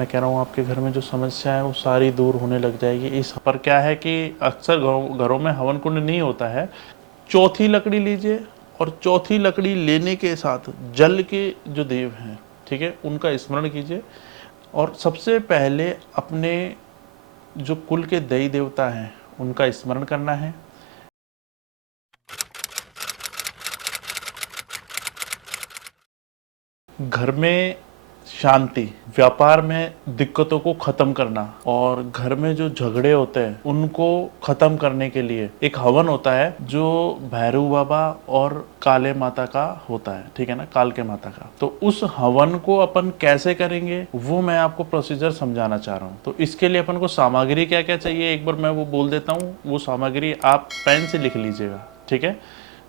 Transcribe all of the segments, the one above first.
मैं कह रहा हूँ आपके घर में जो समस्या है वो सारी दूर होने लग जाएगी। इस पर क्या है कि अक्सर घरों में हवन कुंड नहीं होता है। चौथी लकड़ी लीजिए और चौथी लकड़ी लेने के साथ जल के जो देव हैं, ठीक है, उनका स्मरण कीजिए। और सबसे पहले अपने जो कुल के देवी देवता हैं उनका स्मरण करना है। घर में शांति, व्यापार में दिक्कतों को खत्म करना और घर में जो झगड़े होते हैं उनको खत्म करने के लिए एक हवन होता है जो भैरव बाबा और काले माता का होता है, ठीक है ना, काल के माता का। तो उस हवन को अपन कैसे करेंगे वो मैं आपको प्रोसीजर समझाना चाह रहा हूँ। तो इसके लिए अपन को सामग्री क्या क्या चाहिए एक बार मैं वो बोल देता हूँ। वो सामग्री आप पेन से लिख लीजिएगा, ठीक है।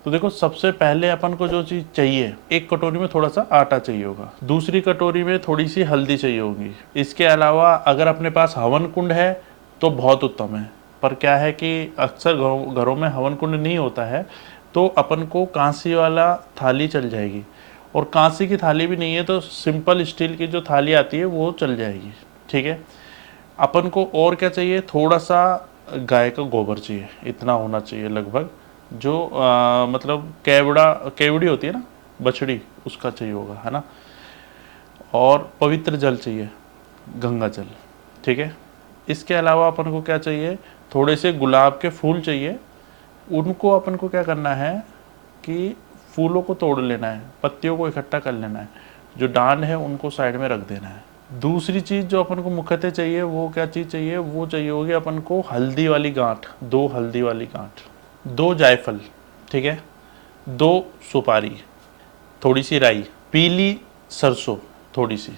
तो देखो, सबसे पहले अपन को जो चीज़ चाहिए, एक कटोरी में थोड़ा सा आटा चाहिए होगा, दूसरी कटोरी में थोड़ी सी हल्दी चाहिए होगी। इसके अलावा अगर अपने पास हवन कुंड है तो बहुत उत्तम है, पर क्या है कि अक्सर घरों में हवन कुंड नहीं होता है, तो अपन को कांसी वाला थाली चल जाएगी। और कांसी की थाली भी नहीं है तो सिंपल स्टील की जो थाली आती है वो चल जाएगी, ठीक है। अपन को और क्या चाहिए, थोड़ा सा गाय का गोबर चाहिए, इतना होना चाहिए लगभग। जो मतलब केवड़ी होती है ना, बछड़ी, उसका चाहिए होगा, है ना। और पवित्र जल चाहिए, गंगा जल, ठीक है। इसके अलावा अपन को क्या चाहिए, थोड़े से गुलाब के फूल चाहिए। उनको अपन को क्या करना है कि फूलों को तोड़ लेना है, पत्तियों को इकट्ठा कर लेना है, जो डांड है उनको साइड में रख देना है। दूसरी चीज़ जो अपन को मुख्यतः चाहिए वो क्या चीज़ चाहिए, वो चाहिए होगी अपन को हल्दी वाली गांठ, 2 हल्दी वाली गांठ, 2 जायफल, ठीक है, 2 सुपारी, थोड़ी सी राई, पीली सरसों थोड़ी सी,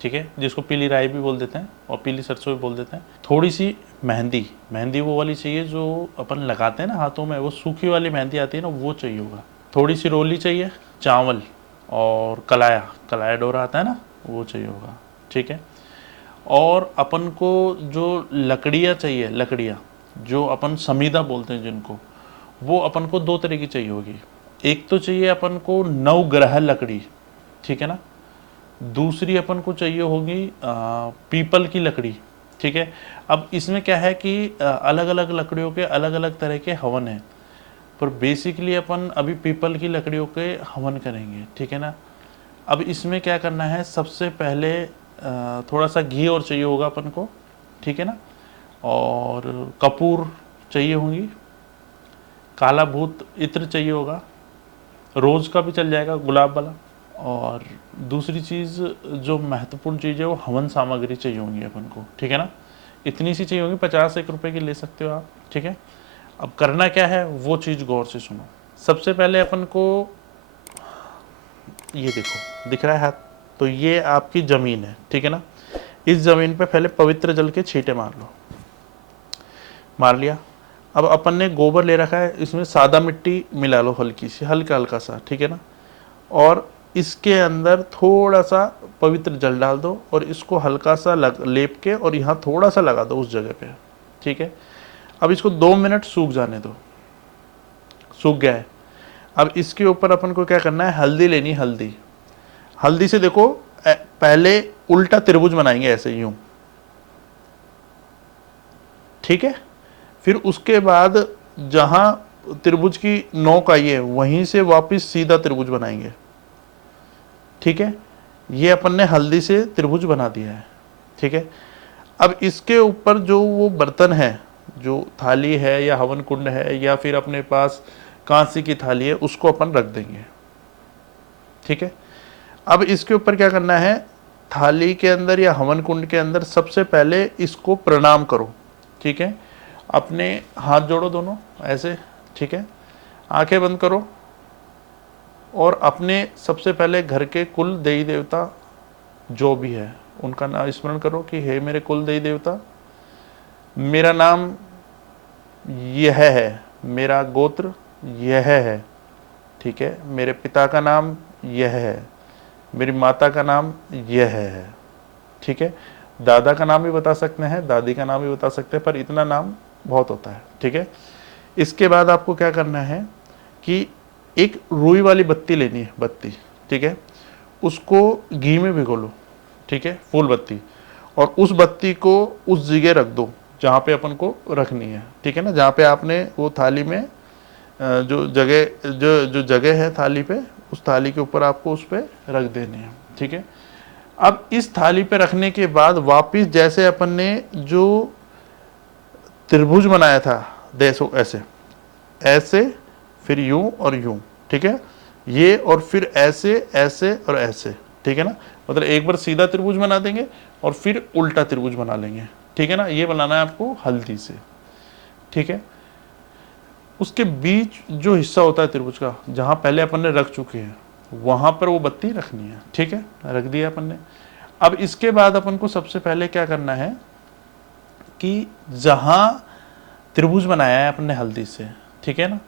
ठीक है, जिसको पीली राई भी बोल देते हैं और पीली सरसों भी बोल देते हैं। थोड़ी सी मेहंदी, मेहंदी वो वाली चाहिए जो अपन लगाते हैं ना हाथों में, वो सूखी वाली मेहंदी आती है ना, वो चाहिए होगा। थोड़ी सी रोली चाहिए, चावल और कलाया, कलाया डोरा आता है ना, वो चाहिए होगा, ठीक है। और अपन को जो लकड़ियाँ चाहिए, लकड़ियाँ जो अपन समीदा बोलते हैं जिनको, वो अपन को 2 तरह की चाहिए होगी। एक तो चाहिए अपन को नवग्रह लकड़ी, ठीक है ना। दूसरी अपन को चाहिए होगी पीपल की लकड़ी, ठीक है। अब इसमें क्या है कि अलग अलग लकड़ियों के अलग अलग तरह के हवन हैं, पर बेसिकली अपन अभी पीपल की लकड़ियों के हवन करेंगे, ठीक है ना। अब इसमें क्या करना है, सबसे पहले थोड़ा सा घी और चाहिए होगा अपन को, ठीक है ना। और कपूर चाहिए होंगी, काला भूत इत्र चाहिए होगा, रोज़ का भी चल जाएगा, गुलाब वाला। और दूसरी चीज़ जो महत्वपूर्ण चीज़ है वो हवन सामग्री चाहिए होंगी अपन को, ठीक है ना। इतनी सी चाहिए होगी, 50-1 रुपए की ले सकते हो आप, ठीक है। अब करना क्या है वो चीज़ गौर से सुनो। सबसे पहले अपन को, ये देखो दिख रहा है हाथ, तो ये आपकी ज़मीन है, ठीक है ना। इस ज़मीन पे पहले पवित्र जल के छींटे मार लो, मार लिया। अब अपन ने गोबर ले रखा है, इसमें सादा मिट्टी मिला लो हल्की सी, हल्का हल्का सा, ठीक है ना। और इसके अंदर थोड़ा सा पवित्र जल डाल दो और इसको हल्का सा लेप के और यहाँ थोड़ा सा लगा दो उस जगह पे, ठीक है। अब इसको 2 मिनट सूख जाने दो, सूख गया है। अब इसके ऊपर अपन को क्या करना है, हल्दी लेनी, हल्दी, हल्दी से देखो पहले उल्टा त्रिभुज बनाएंगे ऐसे यूं, ठीक है। फिर उसके बाद जहां त्रिभुज की नोक आई है वहीं से वापस सीधा त्रिभुज बनाएंगे, ठीक है। ये अपन ने हल्दी से त्रिभुज बना दिया है, ठीक है। अब इसके ऊपर जो वो बर्तन है, जो थाली है या हवन कुंड है या फिर अपने पास कांसी की थाली है, उसको अपन रख देंगे, ठीक है। अब इसके ऊपर क्या करना है, थाली के अंदर या हवन कुंड के अंदर सबसे पहले इसको प्रणाम करो, ठीक है। अपने हाथ जोड़ो दोनों ऐसे, ठीक है। आंखें बंद करो और अपने सबसे पहले घर के कुल देवी देवता जो भी है उनका नाम स्मरण करो कि हे मेरे कुल देवी देवता, मेरा नाम यह है, मेरा गोत्र यह है, ठीक है। मेरे पिता का नाम यह है, मेरी माता का नाम यह है, ठीक है। दादा का नाम भी बता सकते हैं, दादी का नाम भी बता सकते हैं, पर इतना नाम बहुत होता है, ठीक है। इसके बाद आपको क्या करना है कि एक रुई वाली बत्ती लेनी है, बत्ती, ठीक है। उसको घी में भिगो लो, ठीक है, फूल बत्ती। और उस बत्ती को उस जगह रख दो जहाँ पे अपन को रखनी है, ठीक है ना, जहाँ पे आपने वो थाली में जो जगह है थाली पे, उस थाली के ऊपर आपको उस पे रख देनी है, ठीक है। अब इस थाली पे रखने के बाद वापिस जैसे अपन ने जो त्रिभुज बनाया था, देखो ऐसे ऐसे, फिर यूं और यूं, ठीक है, ये और फिर ऐसे ऐसे और ऐसे, ठीक है ना, मतलब एक बार सीधा त्रिभुज बना देंगे और फिर उल्टा त्रिभुज बना लेंगे, ठीक है ना। ये बनाना है आपको हल्दी से, ठीक है। उसके बीच जो हिस्सा होता है त्रिभुज का, जहां पहले अपन ने रख चुके हैं, वहां पर वो बत्ती रखनी है, ठीक है, रख दिया अपन ने। अब इसके बाद अपन को सबसे पहले क्या करना है कि जहां त्रिभुज बनाया है अपन ने हल्दी से, ठीक है ना,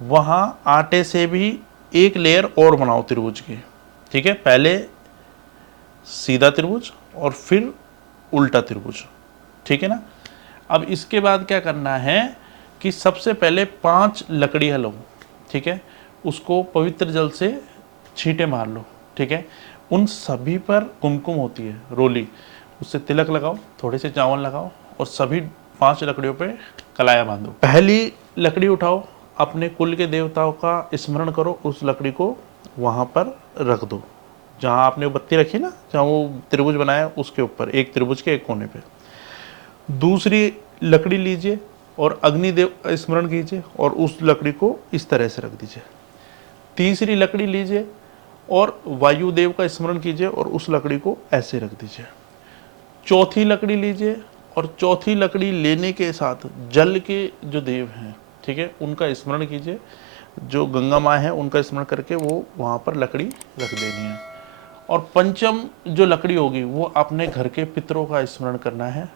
वहां आटे से भी एक लेयर और बनाओ त्रिभुज की, ठीक है, पहले सीधा त्रिभुज और फिर उल्टा त्रिभुज, ठीक है ना। अब इसके बाद क्या करना है कि सबसे पहले 5 लकड़ियां लो, ठीक है, उसको पवित्र जल से छींटे मार लो, ठीक है। उन सभी पर कुमकुम होती है रोली, उससे तिलक लगाओ, थोड़े से चावल लगाओ और सभी 5 लकड़ियों पे कलाया बांधो। पहली लकड़ी उठाओ, अपने कुल के देवताओं का स्मरण करो, उस लकड़ी को वहां पर रख दो जहां आपने बत्ती रखी ना, जहां वो त्रिभुज बनाया उसके ऊपर, एक त्रिभुज के एक कोने पे। दूसरी लकड़ी लीजिए और अग्निदेव का स्मरण कीजिए और उस लकड़ी को इस तरह से रख दीजिए। तीसरी लकड़ी लीजिए और वायुदेव का स्मरण कीजिए और उस लकड़ी को ऐसे रख दीजिए। चौथी लकड़ी लीजिए और चौथी लकड़ी लेने के साथ जल के जो देव हैं, ठीक है, उनका स्मरण कीजिए, जो गंगा माँ है उनका स्मरण करके वो वहाँ पर लकड़ी रख देनी है। और पंचम जो लकड़ी होगी वो अपने घर के पितरों का स्मरण करना है,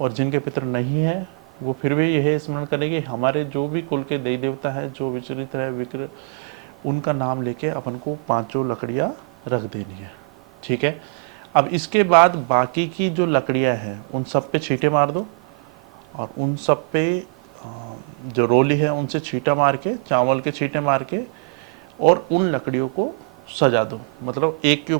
और जिनके पितर नहीं है वो फिर भी यह स्मरण करें कि हमारे जो भी कुल के देवी देवता है, जो विचरित है विक्र, उनका नाम लेके अपन को 5 लकड़ियाँ रख देनी है, ठीक है। अब इसके बाद बाकी की जो लकड़ियाँ हैं उन सब पे छींटे मार दो और उन सब पे जो रोली है उनसे छींटा मार के, चावल के छींटे मार के, और उन लकड़ियों को सजा दो, मतलब एक के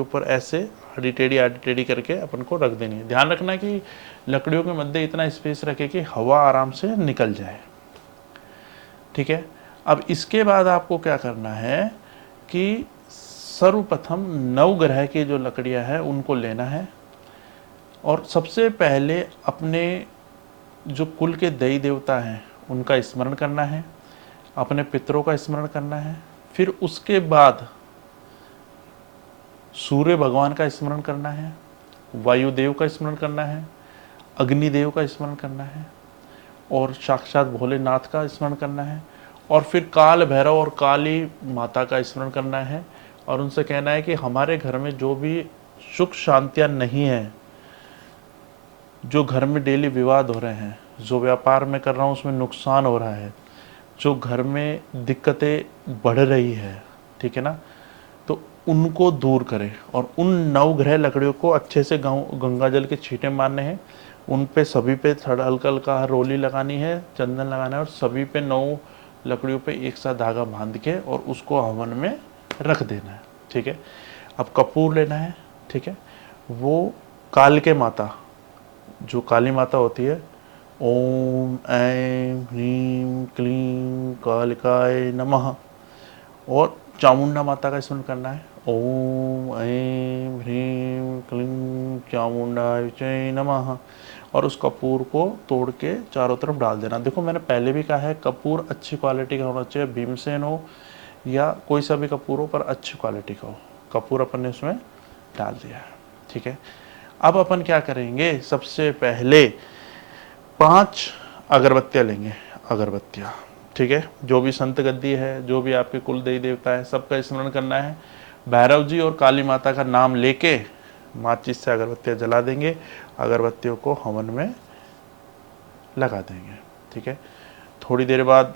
ऊपर ऐसे आड़ी टेढ़ी करके अपन को रख देनी है। ध्यान रखना कि लकड़ियों के मध्य इतना स्पेस रखे कि हवा आराम से निकल जाए, ठीक है। अब इसके बाद आपको क्या करना है कि सर्वप्रथम 9 ग्रह की जो लकड़ियां हैं उनको लेना है और सबसे पहले अपने जो कुल के देवी देवता हैं उनका स्मरण करना है, अपने पितरों का स्मरण करना है, फिर उसके बाद सूर्य भगवान का स्मरण करना है, वायुदेव का स्मरण करना है, अग्निदेव का स्मरण करना है और साक्षात भोलेनाथ का स्मरण करना है, और फिर काल भैरव और काली माता का स्मरण करना है और उनसे कहना है कि हमारे घर में जो भी सुख शांतियाँ नहीं है, जो घर में डेली विवाद हो रहे हैं, जो व्यापार में कर रहा हूँ उसमें नुकसान हो रहा है, जो घर में दिक्कतें बढ़ रही है, ठीक है ना, तो उनको दूर करें। और उन 9 ग्रह लकड़ियों को अच्छे से गंगा जल के छींटे मारने हैं, उन पे सभी पे थोड़ा हल्का हल्का रोली लगानी है, चंदन लगाना है और सभी पे 9 लकड़ियों पे एक साथ धागा बांध के और उसको हवन में रख देना है, ठीक है। अब कपूर लेना है, ठीक है, वो काल के माता, जो काली माता होती है, ओम ऐं ह्रीं क्लीं कालिकाय नमः, और चामुंडा माता का स्मरण करना है, ओम ऐं ह्रीं क्लीं चामुंडाय च नमः, और उस कपूर को तोड़ के चारों तरफ डाल देना। देखो मैंने पहले भी कहा है कपूर अच्छी क्वालिटी का होना चाहिए, भीमसेन हो या कोई सा भी कपूर हो पर अच्छी क्वालिटी का हो। कपूर अपन ने उसमें डाल दिया है, ठीक है। अब अपन क्या करेंगे, सबसे पहले 5 अगरबत्तियाँ लेंगे, अगरबत्तियाँ, ठीक है, जो भी संत गद्दी है, जो भी आपके कुल देवी देवता है, सबका स्मरण करना है, भैरव जी और काली माता का नाम लेके माचिस से अगरबत्तियाँ जला देंगे, अगरबत्तियों को हवन में लगा देंगे, ठीक है। थोड़ी देर बाद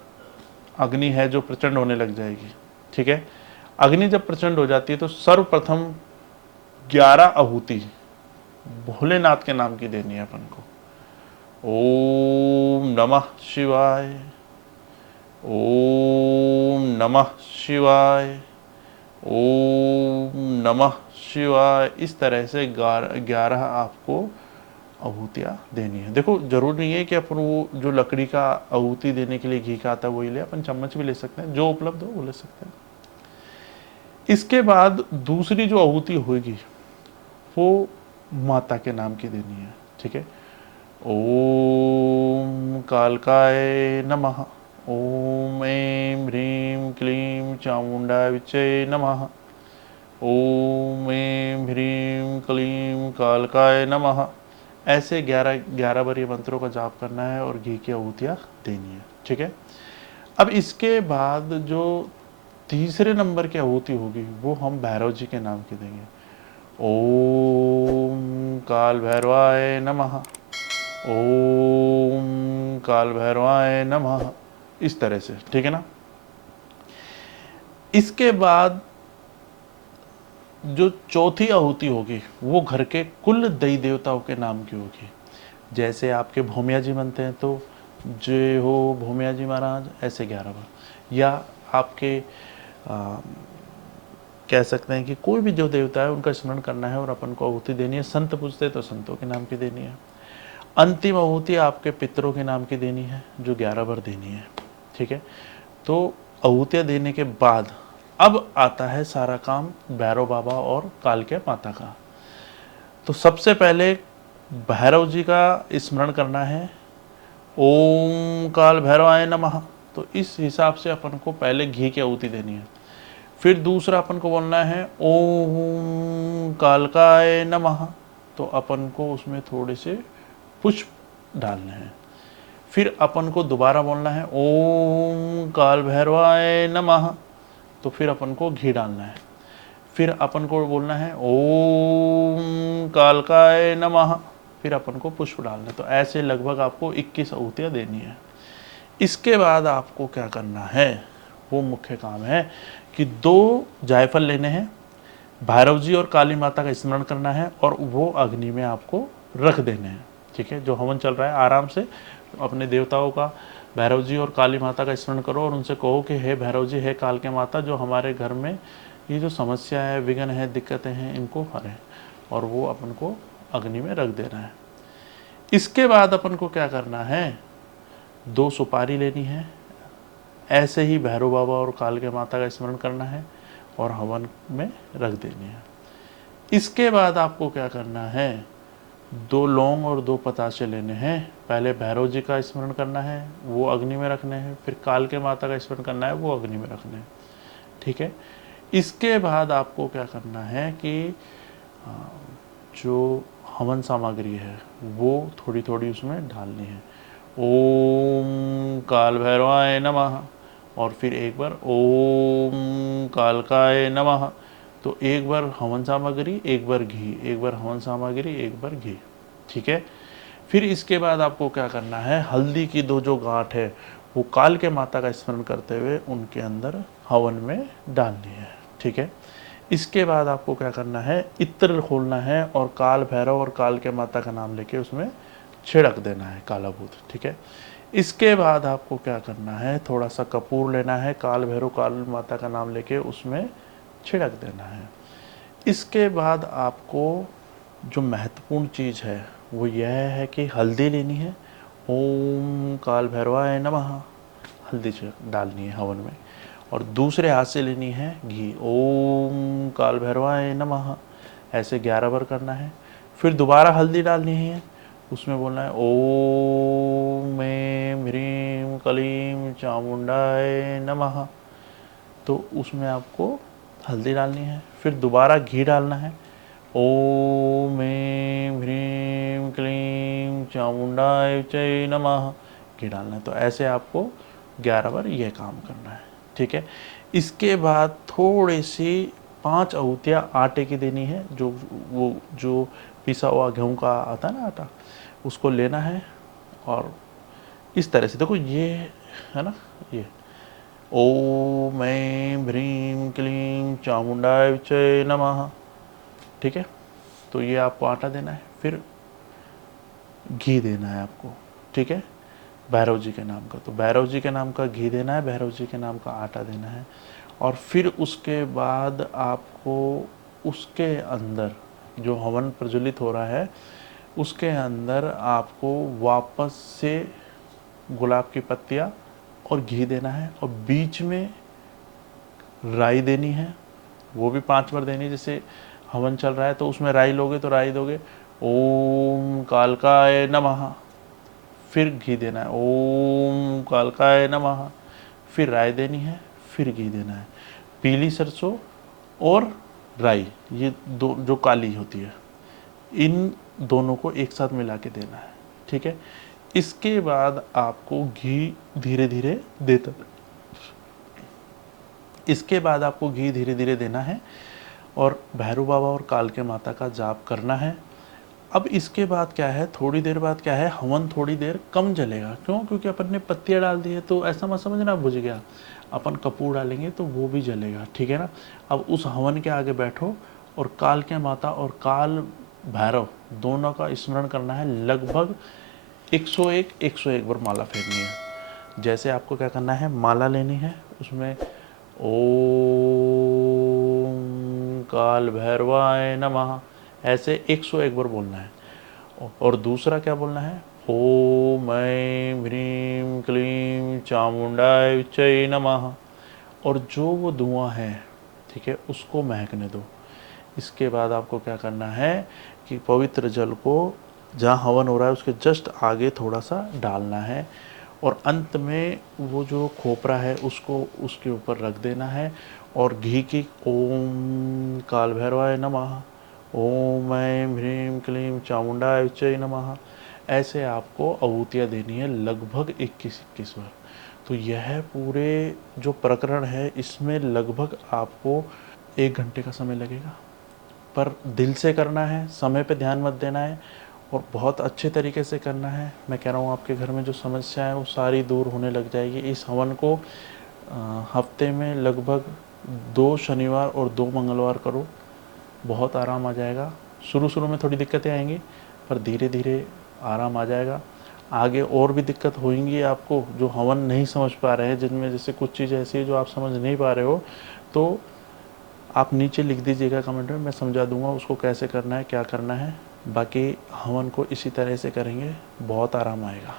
अग्नि है जो प्रचंड होने लग जाएगी, ठीक है। अग्नि जब प्रचंड हो जाती है तो सर्वप्रथम 11 आहुति भोलेनाथ के नाम की देनी है अपन को। ओम नमः शिवाय, ओम नमः शिवाय, ओम नमः शिवाय। इस तरह से 11 आपको आहुतियाँ देनी है। देखो जरूर नहीं है कि अपन वो जो लकड़ी का आहुति देने के लिए घी का आता है वही ले, अपन चम्मच भी ले सकते हैं, जो उपलब्ध हो वो ले सकते हैं। इसके बाद दूसरी जो आहुति होगी वो माता के नाम की देनी है। ठीक है। ओम कालकाय नमः। ओम ऐं ह्रीं क्लीं चामुंडाय विच्चे नमः। ओम ऐं ह्रीं क्लीं कालकाय नमः। ऐसे 11 बार ये मंत्रों का जाप करना है और घी की आहुतियाँ देनी है। ठीक है। अब इसके बाद जो तीसरे नंबर की आहुति होगी वो हम भैरव जी के नाम की देंगे। ओम काल भैरवाय नमः। ओम काल भैरवाय नमः। इस तरह से। ठीक है ना। इसके बाद जो चौथी आहुति होगी वो घर के कुल देवी देवताओं के नाम की होगी। जैसे आपके भोमिया जी बनते हैं तो जय हो भोमिया जी महाराज, ऐसे 11 बार। या आपके कह सकते हैं कि कोई भी जो देवता है उनका स्मरण करना है और अपन को आहुति देनी है। संत पूछते तो संतों के नाम की देनी है। अंतिम आहुति आपके पितरों के नाम की देनी है जो 11 बार देनी है। ठीक है। तो आहुतियाँ देने के बाद अब आता है सारा काम भैरव बाबा और काल के माता का। तो सबसे पहले भैरव जी का स्मरण करना है। ओम काल भैरवाय नमः। तो इस हिसाब से अपन को पहले घी की आहुति देनी है। फिर दूसरा अपन को बोलना है ओम कालकाय नमः। तो अपन को उसमें थोड़े से पुष्प डालने हैं। फिर अपन को दोबारा बोलना है ओम काल भैरवाय नमः। तो फिर अपन को घी डालना है। फिर अपन को बोलना है ओम कालकाय नमः। फिर अपन को पुष्प डालना है। तो ऐसे लगभग आपको 21 आहुतियाँ देनी है। इसके बाद आपको क्या करना है, वो मुख्य काम है कि 2 जायफल लेने हैं, भैरव जी और काली माता का स्मरण करना है और वो अग्नि में आपको रख देने हैं। ठीक है। जो हवन चल रहा है आराम से अपने देवताओं का, भैरव जी और काली माता का स्मरण करो और उनसे कहो कि हे भैरव जी, हे काल के माता, जो हमारे घर में ये जो समस्या है, विघ्न है, दिक्कतें हैं, इनको हरें। और वो अपन को अग्नि में रख देना है। इसके बाद अपन को क्या करना है, 2 सुपारी लेनी है, ऐसे ही भैरव बाबा और काल के माता का स्मरण करना है और हवन में रख देनी है। इसके बाद आपको क्या करना है, 2 लौंग और 2 पतासे लेने हैं। पहले भैरव जी का स्मरण करना है, वो अग्नि में रखने हैं। फिर काल के माता का स्मरण करना है, वो अग्नि में रखने हैं। ठीक है। इसके बाद आपको क्या करना है कि जो हवन सामग्री है वो थोड़ी थोड़ी उसमें डालनी है। ओम काल भैरवाय नमः। और फिर एक बार ओम कालकाय नमः। तो एक बार हवन सामग्री, एक बार घी, एक बार हवन सामग्री, एक बार घी। ठीक है। फिर इसके बाद आपको क्या करना है, हल्दी की 2 जो गांठ है वो काल के माता का स्मरण करते हुए उनके अंदर हवन में डालनी है। ठीक है। इसके बाद आपको क्या करना है, इत्र खोलना है और काल भैरव और काल के माता का नाम लेके उसमें छिड़क देना है काला भूत। ठीक है। इसके बाद आपको क्या करना है, थोड़ा सा कपूर लेना है, काल भैरव काल माता का नाम लेके उसमें छिड़क देना है। इसके बाद आपको जो महत्वपूर्ण चीज़ है वो यह है कि हल्दी लेनी है। ओम काल भैरवाय नमः, हल्दी डालनी है हवन में। और दूसरे हाथ से लेनी है घी। ओम काल भैरवाय नमः, ऐसे 11 बार करना है। फिर दोबारा हल्दी डालनी है, उसमें बोलना है ओम ऐं ह्रीं क्लीं चामुंडाय नमः। तो उसमें आपको हल्दी डालनी है। फिर दोबारा घी डालना है। ओम ऐं ह्रीं क्लीं चामुंडाय च नमः, घी डालना है। तो ऐसे आपको 11 बार यह काम करना है। ठीक है। इसके बाद थोड़ी सी 5 आहुतियाँ आटे की देनी है। जो पिसा हुआ गेहूँ का आता है ना आटा, उसको लेना है। और इस तरह से देखो ये है ना, ये ओम ऐं ह्रीं क्लीं चामुंडाय च नमः। ठीक है। तो ये आपको आटा देना है। फिर घी देना है आपको। ठीक है। भैरव जी के नाम का, तो भैरव जी के नाम का घी देना है, भैरव जी के नाम का आटा देना है। और फिर उसके बाद आपको उसके अंदर जो हवन प्रज्वलित हो रहा है उसके अंदर आपको वापस से गुलाब की पत्तियाँ और घी देना है, और बीच में राई देनी है। वो भी 5 बार देनी है। जैसे हवन चल रहा है तो उसमें राई लोगे तो राई दोगे, ओम कालकाय नमः, फिर घी देना है, ओम कालकाय नमः, फिर राई देनी है, फिर घी देना है। पीली सरसों और राई, ये दो जो काली होती है, इन दोनों को एक साथ मिला के देना है। ठीक है। इसके बाद आपको घी धीरे धीरे देता इसके बाद आपको घी धीरे धीरे देना है और भैरव बाबा और कालके माता का जाप करना है। अब इसके बाद क्या है, थोड़ी देर बाद क्या है, हवन थोड़ी देर कम जलेगा। क्यों? क्योंकि अपन ने पत्तियाँ डाल दी है, तो ऐसा मत समझना बुझ गया। अपन कपूर डालेंगे तो वो भी जलेगा। ठीक है ना। अब उस हवन के आगे बैठो और काल के माता और काल भैरव दोनों का स्मरण करना है। लगभग 101 बार माला फेरनी है। जैसे आपको क्या करना है, माला लेनी है, उसमें ओम काल भैरवाय नमः ऐसे 101 बार बोलना है। और दूसरा क्या बोलना है, ओम ऐं ह्रीं क्लीं चामुंडाय विच्चै नमः। और जो वो धुआं है, ठीक है, उसको महकने दो। इसके बाद आपको क्या करना है कि पवित्र जल को जहाँ हवन हो रहा है उसके जस्ट आगे थोड़ा सा डालना है, और अंत में वो जो खोपरा है उसको उसके ऊपर रख देना है, और घी की ओम काल भैरवाय नमः, ओम ऐं ह्रीं क्लीं चामुंडाय विच्चै नमः, ऐसे आपको आहुतियाँ देनी है लगभग 21 बार। तो यह पूरे जो प्रकरण है इसमें लगभग आपको 1 घंटे का समय लगेगा, पर दिल से करना है, समय पे ध्यान मत देना है, और बहुत अच्छे तरीके से करना है। मैं कह रहा हूँ आपके घर में जो समस्या है वो सारी दूर होने लग जाएगी। इस हवन को हफ्ते में लगभग 2 शनिवार और 2 मंगलवार करो, बहुत आराम आ जाएगा। शुरू शुरू में थोड़ी दिक्कतें आएंगी, पर धीरे धीरे आराम आ जाएगा। आगे और भी दिक्कत होंगी आपको जो हवन नहीं समझ पा रहे हैं, जिनमें जैसे कुछ चीज़ ऐसी है जो आप समझ नहीं पा रहे हो, तो आप नीचे लिख दीजिएगा कमेंट में, मैं समझा दूंगा उसको कैसे करना है, क्या करना है। बाकी हवन को इसी तरह से करेंगे, बहुत आराम आएगा।